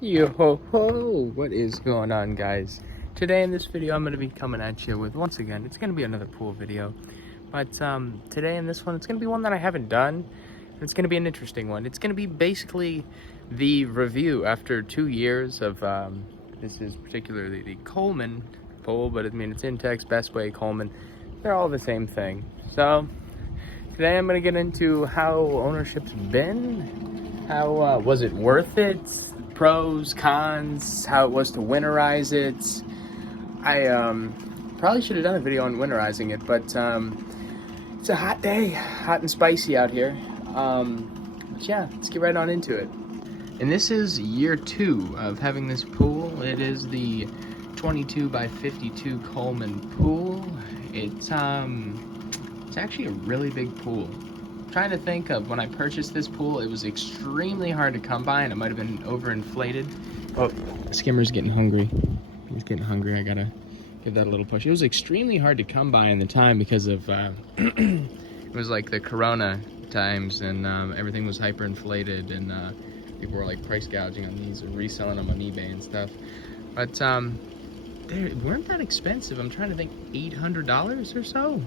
Yo ho ho! What is going on, guys? Today in this video I'm going to be coming at you with, once again, it's going to be another pool video. But today in this one, it's going to be one that I haven't done. It's going to be an interesting one. It's going to be basically the review after 2 years of, this is particularly the Coleman pool, but I mean it's Intex, Bestway, Coleman. They're all the same thing. So today I'm going to get into how ownership's been. How was it worth it? Pros, cons, how it was to winterize it. I probably should have done a video on winterizing it, but it's a hot day, hot and spicy out here. But yeah, let's get right on into it. And this is year 2 of having this pool. It is the 22 by 52 Coleman pool. It's actually a really big pool. Trying to think of when I purchased this pool, it was extremely hard to come by and it might have been overinflated. Oh, Skimmer's getting hungry. He's getting hungry. I gotta give that a little push. It was extremely hard to come by in the time because of it was like the Corona times, and everything was hyperinflated, and people were like price gouging on these and reselling them on eBay and stuff. But they weren't that expensive. I'm trying to think, $800 or so.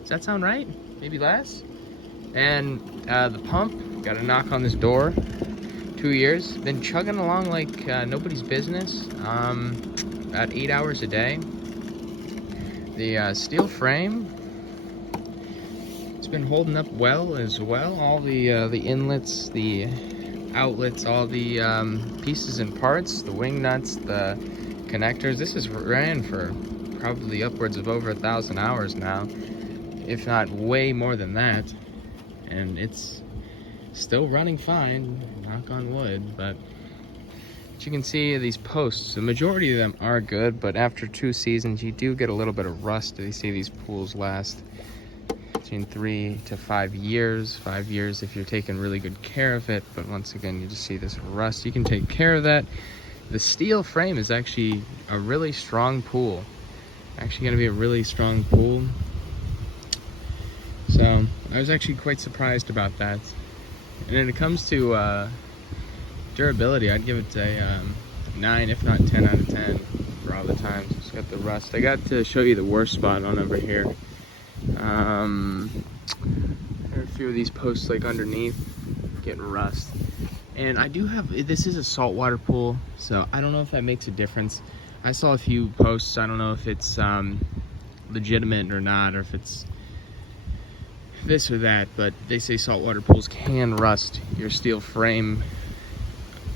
Does that sound right? Maybe less? And the pump, got a knock on this door, 2 years. Been chugging along like nobody's business, about 8 hours a day. The steel frame, it's been holding up well as well. All the inlets, the outlets, all the pieces and parts, the wing nuts, the connectors. This has ran for probably upwards of over 1,000 hours now, if not way more than that. And it's still running fine, knock on wood. But you can see these posts, the majority of them are good, but after 2 seasons you do get a little bit of rust. You see these pools last between 3 to 5 years. 5 years if you're taking really good care of it, but once again you just see this rust. You can take care of that. The steel frame is actually a really strong pool, actually going to be a really strong pool. So I was actually quite surprised about that. And when it comes to durability, I'd give it a 9, if not 10 out of 10 for all the times. It's got the rust. I got to show you the worst spot on over here. There are a few of these posts like underneath getting rust. And I do have, this is a saltwater pool, so I don't know if that makes a difference. I saw a few posts. I don't know if it's legitimate or not, or if it's this or that, but they say saltwater pools can rust your steel frame,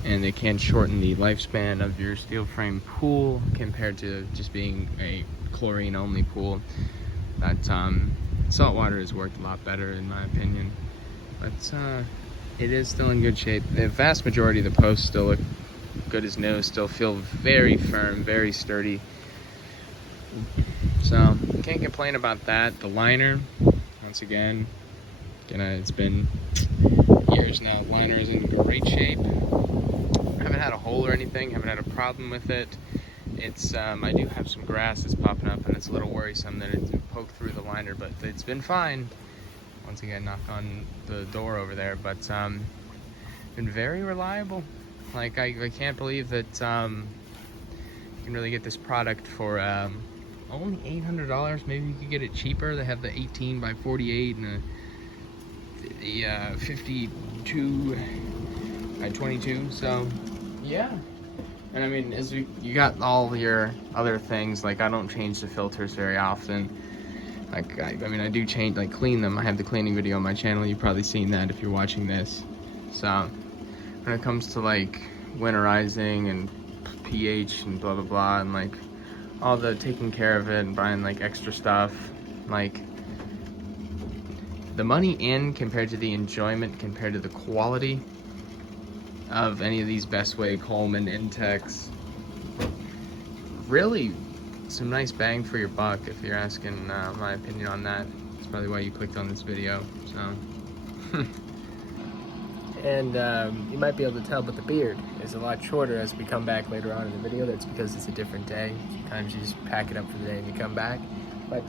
and they can shorten the lifespan of your steel frame pool compared to just being a chlorine only pool. But saltwater has worked a lot better in my opinion, but it is still in good shape. The vast majority of the posts still look good as new, still feel very firm, very sturdy, so can't complain about that. The liner, once again, it's been years now. Liner is in great shape. Haven't had a hole or anything, haven't had a problem with it. It's I do have some grass that's popping up, and it's a little worrisome that it's poked through the liner, but it's been fine. Once again, knock on the door over there, but been very reliable. Like I can't believe that you can really get this product for only $800. Maybe you could get it cheaper. They have the 18 by 48 and the 52 by 22. So yeah, and I mean, as you got all your other things. Like I don't change the filters very often. Like I mean, I do change, like clean them. I have the cleaning video on my channel. You've probably seen that if you're watching this. So when it comes to like winterizing and pH and blah blah blah, and like all the taking care of it and buying like extra stuff, like the money in compared to the enjoyment, compared to the quality of any of these Bestway, Coleman, Intex, really some nice bang for your buck if you're asking my opinion on that. That's probably why you clicked on this video. So and you might be able to tell, but the beard is a lot shorter as we come back later on in the video. That's because it's a different day. Sometimes you just pack it up for the day and you come back. But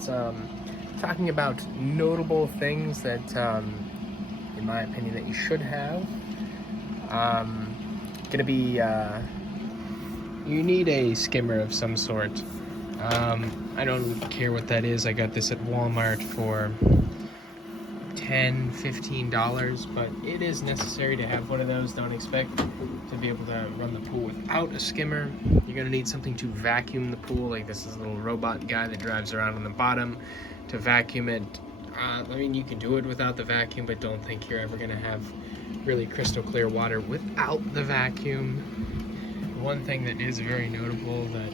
talking about notable things that, in my opinion, that you should have. gonna be, you need a skimmer of some sort. I don't care what that is. I got this at Walmart for $10-15, but it is necessary to have one of those. Don't expect to be able to run the pool without a skimmer. You're gonna need something to vacuum the pool. Like this is a little robot guy that drives around on the bottom to vacuum it. I mean, you can do it without the vacuum, but don't think you're ever gonna have really crystal clear water without the vacuum. One thing that is very notable that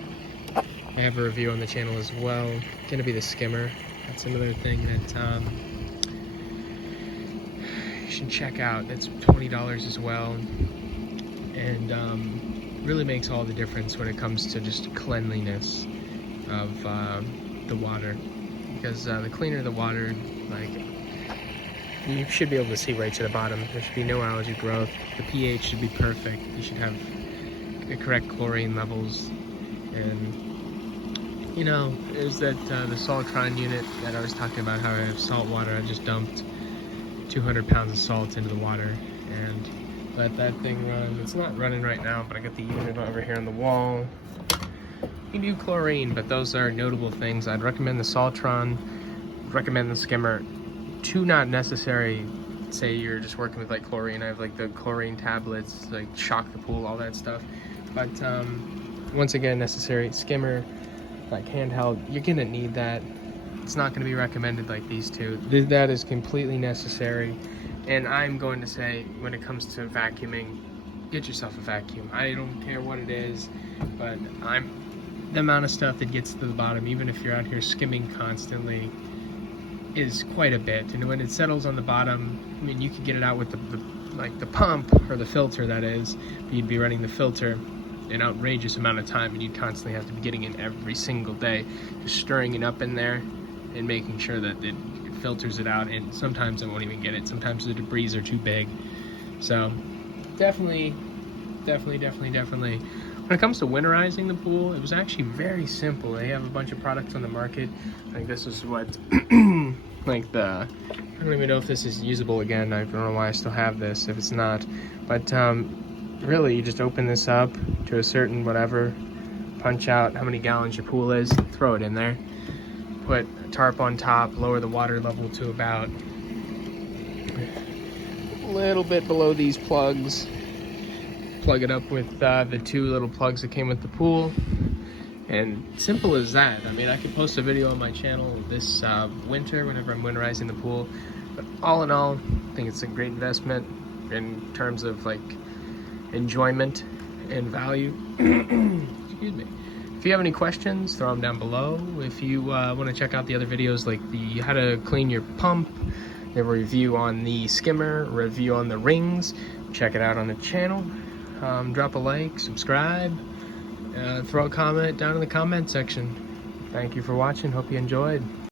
I have a review on the channel as well, gonna be the skimmer. That's another thing that you should check out. It's $20 as well, and really makes all the difference when it comes to just cleanliness of the water. Because the cleaner the water, like, you should be able to see right to the bottom. There should be no algae growth. The pH should be perfect. You should have the correct chlorine levels. And you know, there's that the Saltron unit that I was talking about, how I have salt water. I just dumped 200 pounds of salt into the water and let that thing run. It's not running right now, but I got the unit over here on the wall. You can do chlorine, but those are notable things. I'd recommend the Saltron, recommend the skimmer. Two not necessary. Say you're just working with like chlorine. I have like the chlorine tablets, like shock the pool, all that stuff. But once again, necessary. Skimmer, like handheld, you're gonna need that. It's not gonna be recommended like these two. That is completely necessary. And I'm going to say, when it comes to vacuuming, get yourself a vacuum. I don't care what it is, but the amount of stuff that gets to the bottom, even if you're out here skimming constantly, is quite a bit. And when it settles on the bottom, I mean, you could get it out with the pump, or the filter that is, but you'd be running the filter an outrageous amount of time, and you'd constantly have to be getting it every single day, just stirring it up in there and making sure that it filters it out. And sometimes I won't even get it. Sometimes the debris are too big. So definitely. When it comes to winterizing the pool, it was actually very simple. They have a bunch of products on the market. Like this is what, like I don't even know if this is usable again. I don't know why I still have this if it's not. But really, you just open this up to a certain whatever, punch out how many gallons your pool is, throw it in there, put a tarp on top, lower the water level to about a little bit below these plugs. Plug it up with the two little plugs that came with the pool, and simple as that. I mean, I could post a video on my channel this winter whenever I'm winterizing the pool, but all in all, I think it's a great investment in terms of like enjoyment and value. Excuse me. If you have any questions, throw them down below. If you want to check out the other videos, like the how to clean your pump, the review on the skimmer, review on the rings, check it out on the channel. Drop a like, subscribe, throw a comment down in the comment section. Thank you for watching. Hope you enjoyed.